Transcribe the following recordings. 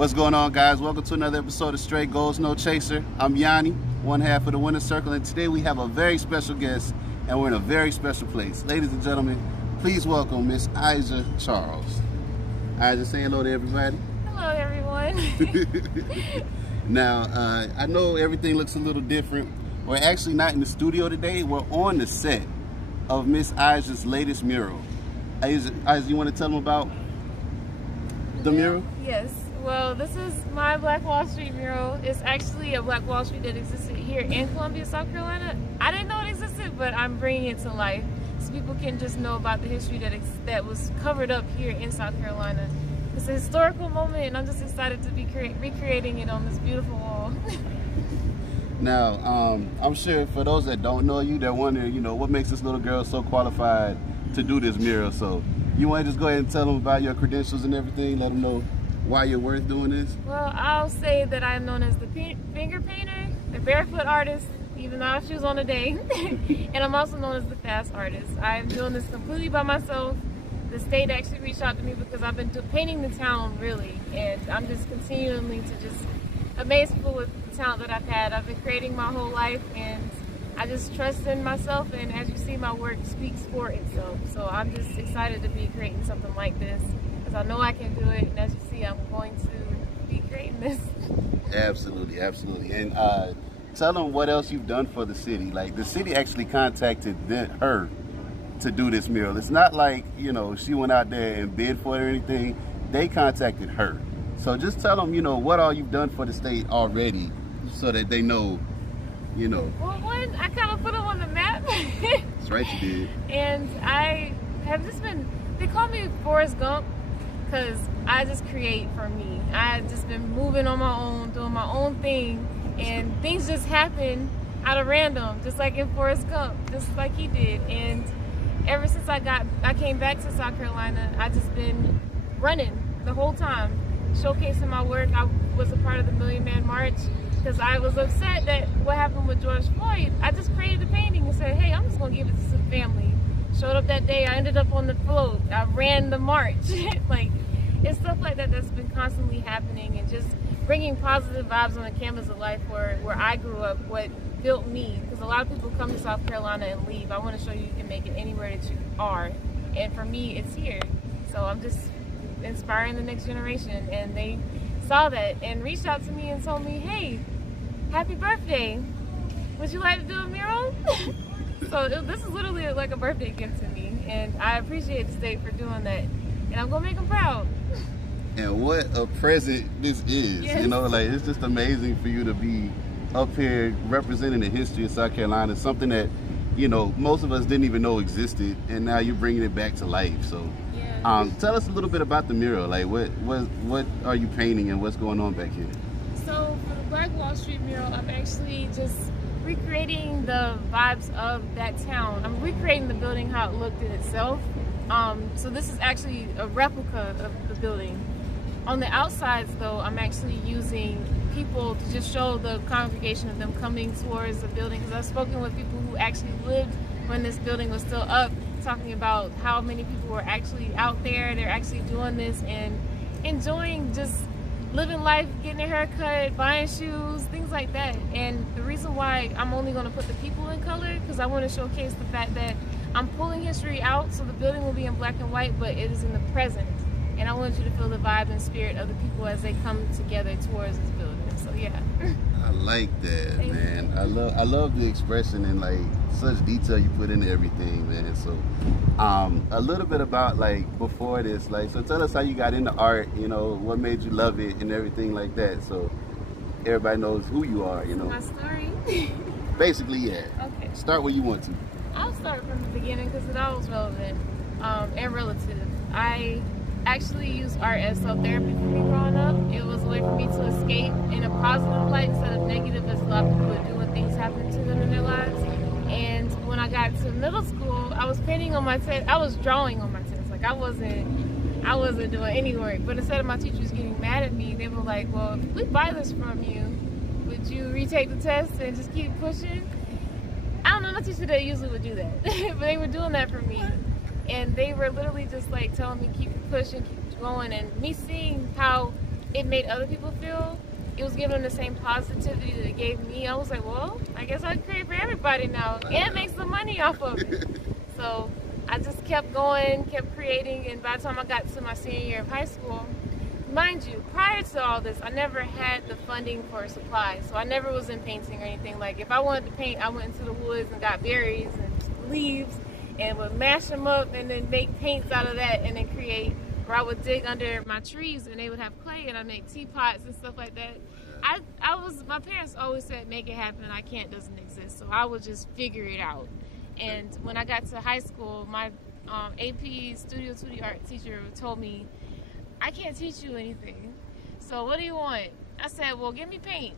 What's going on, guys? Welcome to another episode of Straight Goals No Chaser. I'm Yanni, one half of the Winner Circle, and today we have a very special guest, and we're in a very special place. Ladies and gentlemen, please welcome Miss Ija Charles. Ija, say hello to everybody. Hello, everyone. Now, I know everything looks a little different. We're actually not in the studio today. We're on the set of Miss Ija's latest mural. Ija, you want to tell them about the mural? Yes. Well, this is my Black Wall Street mural. It's actually a Black Wall Street that existed here in Columbia, South Carolina. I didn't know it existed, but I'm bringing it to life so people can just know about the history that was covered up here in South Carolina. It's a historical moment, and I'm just excited to be recreating it on this beautiful wall. Now, I'm sure for those that don't know you, they're wondering, you know, what makes this little girl so qualified to do this mural. So you want to just go ahead and tell them about your credentials and everything, let them know why you're worth doing this? Well, I'll say that I am known as the finger painter, the barefoot artist, even though I have shoes on today, and I'm also known as the fast artist. I'm doing this completely by myself. The state actually reached out to me because I've been painting the town, really, and I'm just continuing to just amaze people with the talent that I've had. I've been creating my whole life, and I just trust in myself, and as you see, my work speaks for itself. So I'm just excited to be creating something like this, because I know I can do it, and as you see, I'm going to be creating this. Absolutely, absolutely. And tell them what else you've done for the city. Like, the city actually contacted her to do this mural. It's not like, you know, she went out there and bid for it or anything. They contacted her. So just tell them, you know, what all you've done for the state already so that they know, you know. Well, one, I kind of put them on the map. That's right, you did. And I have just been, they call me Forrest Gump because I just create for me. I've just been moving on my own, doing my own thing, and things just happen out of random, just like in Forrest Gump, just like he did. And ever since I came back to South Carolina, I've just been running the whole time, showcasing my work. I was a part of the Million Man March because I was upset that what happened with George Floyd. I just created a painting and said, hey, I'm just gonna give it to the family. Showed up that day, I ended up on the float, I ran the march. Like, it's stuff like that that's been constantly happening, and just bringing positive vibes on the canvas of life where I grew up, what built me, because a lot of people come to South Carolina and leave. I want to show you can make it anywhere that you are, and for me, it's here. So I'm just inspiring the next generation, and they saw that and reached out to me and told me, hey, happy birthday, would you like to do a mural? So this is literally like a birthday gift to me, and I appreciate the state for doing that, and I'm gonna make them proud. And what a present this is. Yes. You know, like, it's just amazing for you to be up here representing the history of South Carolina, something that, you know, most of us didn't even know existed, and now you're bringing it back to life. So yeah. Tell us a little bit about the mural. Like, what are you painting and what's going on back here? So for the Black Wall Street mural, I'm actually just recreating the vibes of that town. I'm recreating the building how it looked in itself. So this is actually a replica of the building. On the outsides, though, I'm actually using people to just show the congregation of them coming towards the building, because I've spoken with people who actually lived when this building was still up, talking about how many people were actually out there, they're actually doing this and enjoying just living life, getting a haircut, buying shoes, things like that. And the reason why I'm only going to put the people in color, because I want to showcase the fact that I'm pulling history out, so the building will be in black and white, but it is in the present. And I want you to feel the vibe and spirit of the people as they come together towards this building. So yeah. I like that, man. I love the expression and like such detail you put into everything, man. So a little bit about like before this, like, so tell us how you got into art, you know, what made you love it and everything like that, so everybody knows who you are, you know. My story? Basically, yeah. Okay. Start where you want to. I'll start from the beginning because it's always relevant and relative. I actually used art as self-therapy for me growing up. It was a way for me to escape in a positive light instead of negative, as a lot of people would do when things happen to them in their lives. And when I got to middle school, I was painting on my test. I was drawing on my test. Like, I wasn't doing any work. But instead of my teachers getting mad at me, they were like, well, if we buy this from you, would you retake the test and just keep pushing? I don't know, my teacher that usually would do that. But they were doing that for me. And they were literally just like telling me keep pushing, keep going, and me seeing how it made other people feel, it was giving them the same positivity that it gave me. I was like, well, I guess I can create for everybody now, and make some money off of it. So I just kept going, kept creating, and by the time I got to my senior year of high school, mind you, prior to all this, I never had the funding for supplies, so I never was in painting or anything. Like, if I wanted to paint, I went into the woods and got berries and leaves and would mash them up and then make paints out of that and then create. Or I would dig under my trees and they would have clay and I'd make teapots and stuff like that. My parents always said, make it happen, I can't doesn't exist, so I would just figure it out. And when I got to high school, my AP Studio 2D art teacher told me, I can't teach you anything, so what do you want? I said, well, give me paint.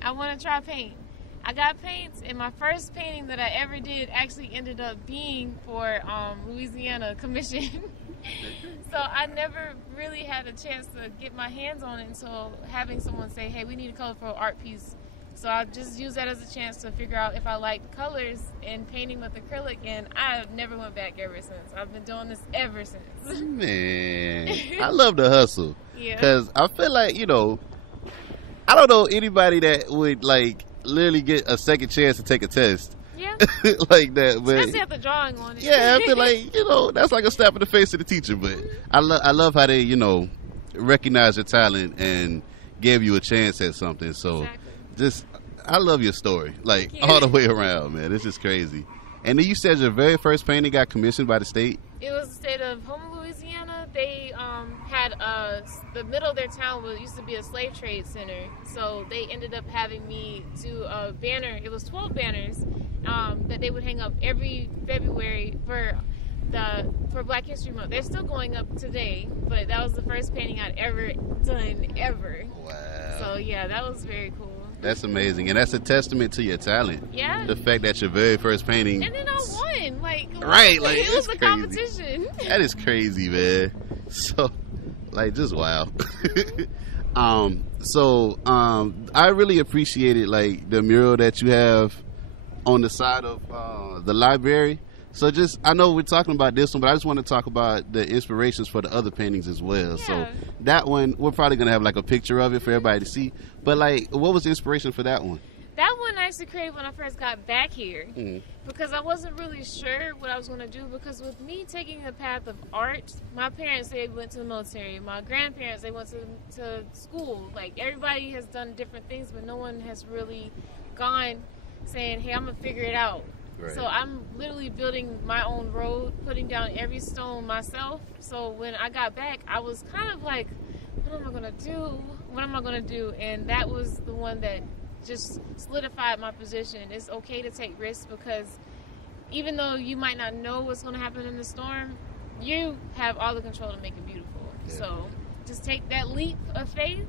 I want to try paint. I got paints, and my first painting that I ever did actually ended up being for Louisiana Commission. So I never really had a chance to get my hands on it until having someone say, hey, we need a colorful art piece. So I just used that as a chance to figure out if I liked colors and painting with acrylic, and I never went back ever since. I've been doing this ever since. Man, I love the hustle. Yeah. Because I feel like, you know, I don't know anybody that would, like, literally get a second chance to take a test. Yeah. Like that. But especially after drawing on it. yeah, I feel like, you know, that's like a slap in the face to the teacher. But I love how they, you know, recognize your talent and gave you a chance at something. So just, I love your story, like all the way around, man. It's just crazy. And then you said your very first painting got commissioned by the state? It was the state of Houma, Louisiana. They had the middle of their town used to be a slave trade center. So they ended up having me do a banner. It was 12 banners that they would hang up every February for Black History Month. They're still going up today, but that was the first painting I'd ever done, ever. Wow. So yeah, that was very cool. That's amazing, and that's a testament to your talent. Yeah. The fact that your very first painting. And then I won. Like, right, like it was a crazy. competition. That is crazy, man. So, like, just wow. I really appreciated, like, the mural that you have on the side of the library. So just, I know we're talking about this one, but I just want to talk about the inspirations for the other paintings as well. Yeah. So that one, we're probably going to have like a picture of it for everybody to see. But like, what was the inspiration for that one? That one I actually created when I first got back here, because I wasn't really sure what I was going to do, because with me taking the path of art, my parents, they went to the military. My grandparents, they went to school. Like, everybody has done different things, but no one has really gone saying, hey, I'm going to figure it out. Right. So I'm literally building my own road, putting down every stone myself. So when I got back, I was kind of like, what am I going to do? What am I going to do? And that was the one that just solidified my position. It's okay to take risks, because even though you might not know what's going to happen in the storm, you have all the control to make it beautiful. Yeah. So just take that leap of faith,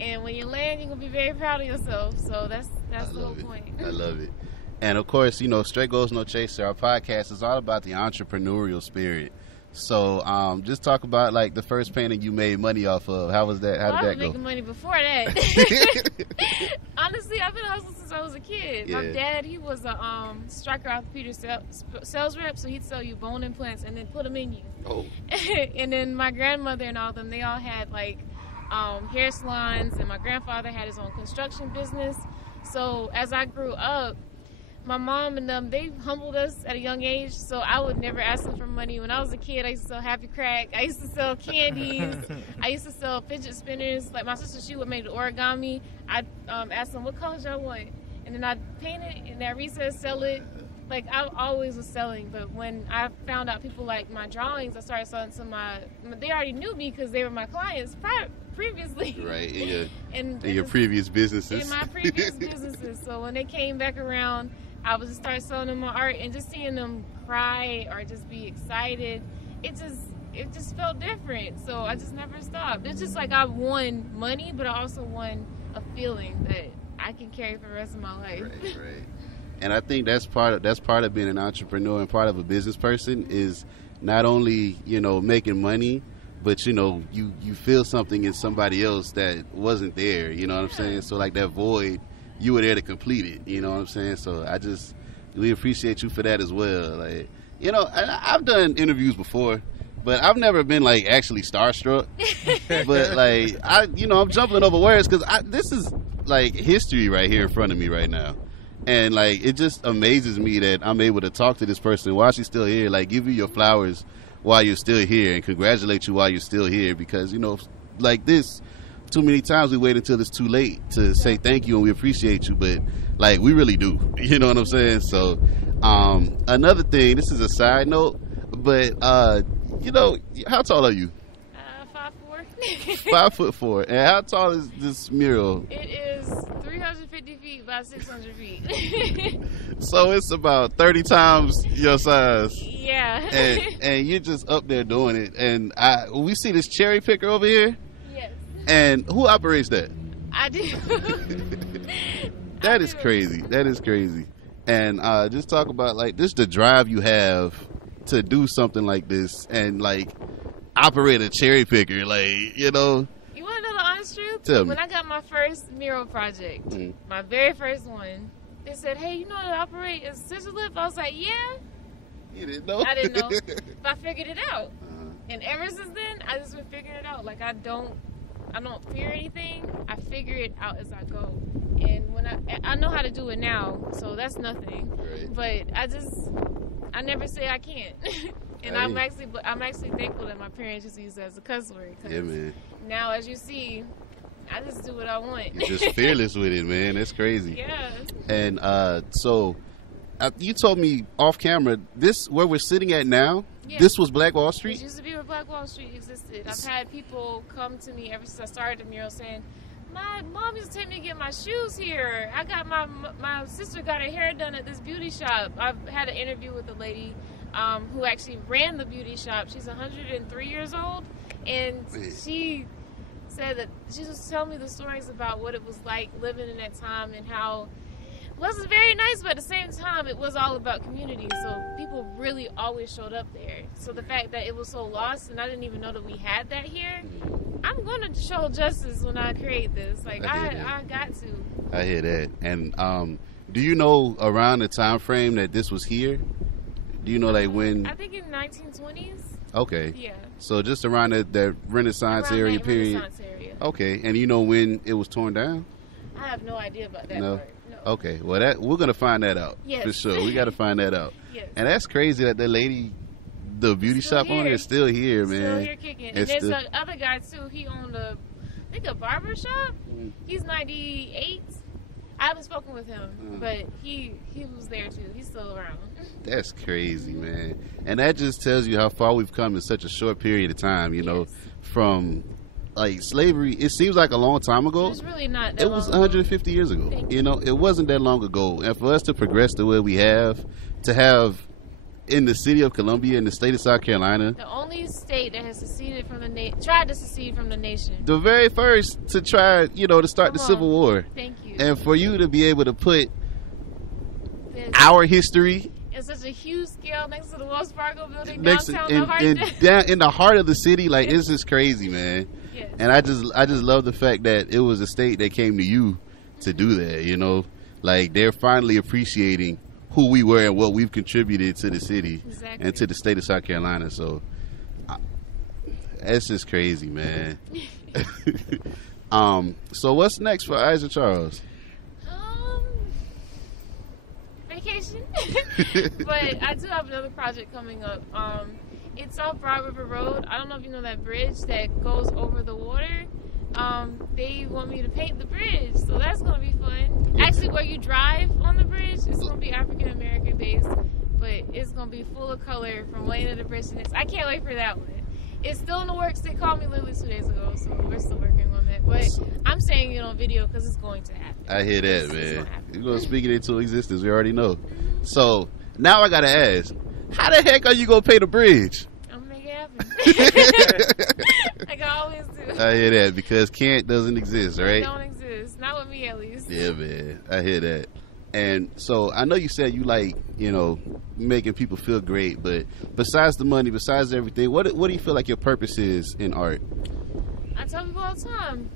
and when you land, you're going to be very proud of yourself. So that's the whole point. I love it. And of course, you know, Straight Goals No Chaser, our podcast is all about the entrepreneurial spirit. So just talk about like the first painting you made money off of. How was that? How did that go? I was making money before that. Honestly, I've been hustling since I was a kid. Yeah. My dad, he was a Stryker orthopedic sales rep, so he'd sell you bone implants and then put them in you. Oh. And then my grandmother and all of them, they all had like hair salons, and my grandfather had his own construction business. So as I grew up, my mom and them, they humbled us at a young age, so I would never ask them for money. When I was a kid, I used to sell Happy Crack. I used to sell candies. I used to sell fidget spinners. Like my sister, she would make the origami. I'd ask them, what colors y'all want? And then I'd paint it, and at recess, sell it. Like, I always was selling, but when I found out people liked my drawings, I started selling to they already knew me because they were my clients previously. Right, in your previous businesses. In my previous businesses. So when they came back around, I would just start selling them my art, and just seeing them cry or just be excited, it just felt different. So I just never stopped. It's just like I won money, but I also won a feeling that I can carry for the rest of my life. Right. And I think that's part of being an entrepreneur and part of a business person is not only, you know, making money, but, you know, you feel something in somebody else that wasn't there, you know what I'm saying? So like that void, you were there to complete it, you know what I'm saying? So we appreciate you for that as well. Like, you know, I've done interviews before, but I've never been like actually starstruck. But like I'm jumping over words because this is like history right here in front of me right now, and like it just amazes me that I'm able to talk to this person while she's still here, like give you your flowers while you're still here, and congratulate you while you're still here, because like this. Too many times we wait until it's too late to say thank you and we appreciate you, but like we really do. You know what I'm saying? So another thing, this is a side note, but how tall are you? 5'4". 5'4". And how tall is this mural? It is 350 feet by 600 feet. So it's about 30 times your size. Yeah. And you're just up there doing it. And we see this cherry picker over here. And who operates that? I do. That is crazy. That is crazy. And just talk about like this, the drive you have to do something like this and like operate a cherry picker, like You want to know the honest truth? Tell me. When I got my first mural project, my very first one, they said, "Hey, you know how to operate a scissor lift?" I was like, "Yeah." You didn't know? I didn't know, but I figured it out. And ever since then, I just been figuring it out. Like I don't fear anything. I figure it out as I go. And when I know how to do it now, so that's nothing. Right. But I never say I can't. And I'm actually thankful that my parents just use it as a cuss word. Yeah, man. Now, as you see, I just do what I want. You're just fearless with it, man. That's crazy. Yeah. And so you told me off camera, this where we're sitting at now, this was Black Wall Street? It used to be where Black Wall Street existed. I've had people come to me ever since I started the mural saying, "My mom used to take me to get my shoes here. I got my sister got her hair done at this beauty shop." I've had an interview with a lady who actually ran the beauty shop. She's 103 years old, and she said that she was telling me the stories about what it was like living in that time and how it wasn't very nice, but at the same time it was all about community, so people really always showed up there. So the fact that it was so lost and I didn't even know that we had that here, I'm going to show justice when I create this. Like I got to. I hear that. And do you know around the time frame that this was here? Do you know like when? I think in 1920s. Okay. Yeah. So just around that Renaissance area period. Renaissance area. Okay. And you know when it was torn down? I have no idea about that No. part. No. Okay. Well, we're gonna find that out. Yes. For sure. We got to find that out. Yes. And that's crazy that lady, the beauty shop owner, is still here, man. Still here kicking. And there's another guy too. He owned a barber shop. He's 98. I haven't spoken with him, but he was there too. He's still around. That's crazy, man. And that just tells you how far we've come in such a short period of time, you know, from like slavery. It seems like a long time ago. It's really not that long. It was 150 years ago. You know, it wasn't that long ago. And for us to progress the way we have, to have in the city of Columbia, in the state of South Carolina, the only state that has seceded from tried to secede from the nation. The very first to try, to start the Civil War. Thank you. And for you to be able to put our history in such a huge scale next to the Wells Fargo building down in the heart of the city, like it's just crazy, man. Yes. And I just love the fact that it was a state that came to you to do that. Like they're finally appreciating who we were and what we've contributed to the city and to the state of South Carolina. So that's just crazy, man. So what's next for Ija Charles? Vacation. But I do have another project coming up. It's off Broad River Road. I don't know if you know that bridge that goes over the water. They want me to paint the bridge, so that's going to be fun. Actually, where you drive on the bridge, it's going to be African American based, but it's going to be full of color from one end of the bridge to the next. I can't wait for that one. It's still in the works. They called me literally 2 days ago, so we're still working on that. But I'm saying it on video because it's going to happen. I hear that, man. You're going to speak it into existence. We already know. So now I got to ask, how the heck are you going to paint a bridge? I'm going to make it happen. Like I always do. I hear that because can't doesn't exist, right? It don't exist. Not with me, at least. Yeah, man. I hear that. And so I know you said you like, making people feel great, but besides the money, besides everything, what do you feel like your purpose is in art? I tell people all the time,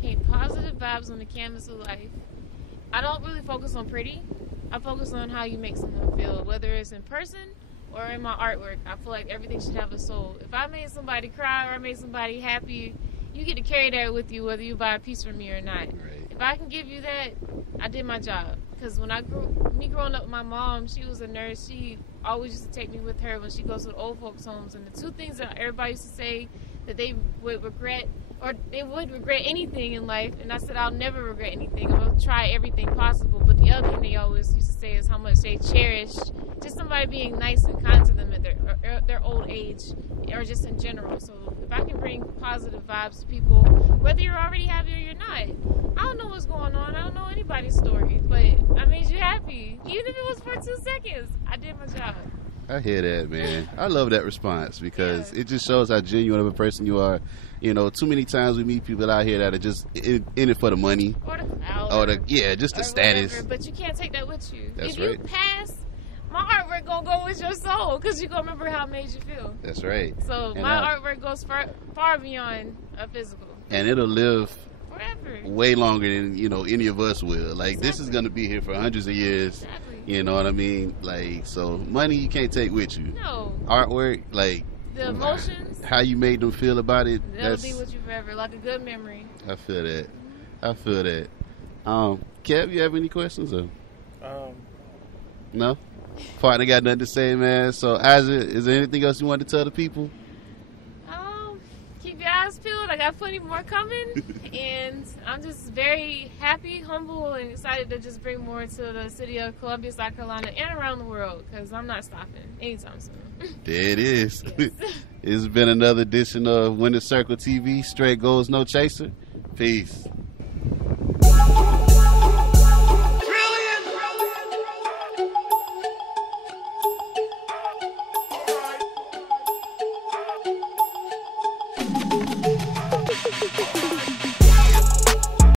paint positive vibes on the canvas of life. I don't really focus on pretty. I focus on how you make someone feel, whether it's in person or in my artwork, I feel like everything should have a soul. If I made somebody cry or I made somebody happy, you get to carry that with you whether you buy a piece from me or not. Right. If I can give you that, I did my job. Because when growing up with my mom, she was a nurse. She always used to take me with her when she goes to the old folks' homes. And the two things that everybody used to say that they would regret, or they would regret anything in life, and I said I'll never regret anything. I'm gonna try everything possible. But the other thing they always used to say is how much they cherished just somebody being nice and kind to them at their old age, or just in general. So if I can bring positive vibes to people, whether you're already happy or you're not, I don't know what's going on. I don't know anybody's story, but I made you happy, even if it was for 2 seconds. I did my job. I hear that, man. I love that response because it just shows how genuine of a person you are. You know, too many times we meet people out here that are just in it for the money. Or the clout. Or just the status. Whatever, but you can't take that with you. That's if right. you pass, my artwork gonna go with your soul because you gonna remember how it made you feel. That's right. So and my artwork goes far beyond a physical. And it'll live forever. Way longer than, any of us will. Like, this is going to be here for hundreds of years. Exactly. You know what I mean? Like, so money you can't take with you. No. Artwork, like, the emotions, how you made them feel about it, that'll be with you forever, like a good memory. I feel that. I feel that. Kev, you have any questions? Or? No? Partner got nothing to say, man. So, Isaac, is there anything else you want to tell the people? Keep your eyes peeled. I got plenty more coming. And I'm just very happy, humble, and excited to just bring more to the city of Columbia, South Carolina, and around the world, because I'm not stopping anytime soon. There it is. Yes. It's been another edition of Winner Circle TV. Straight goals, no chaser. Peace.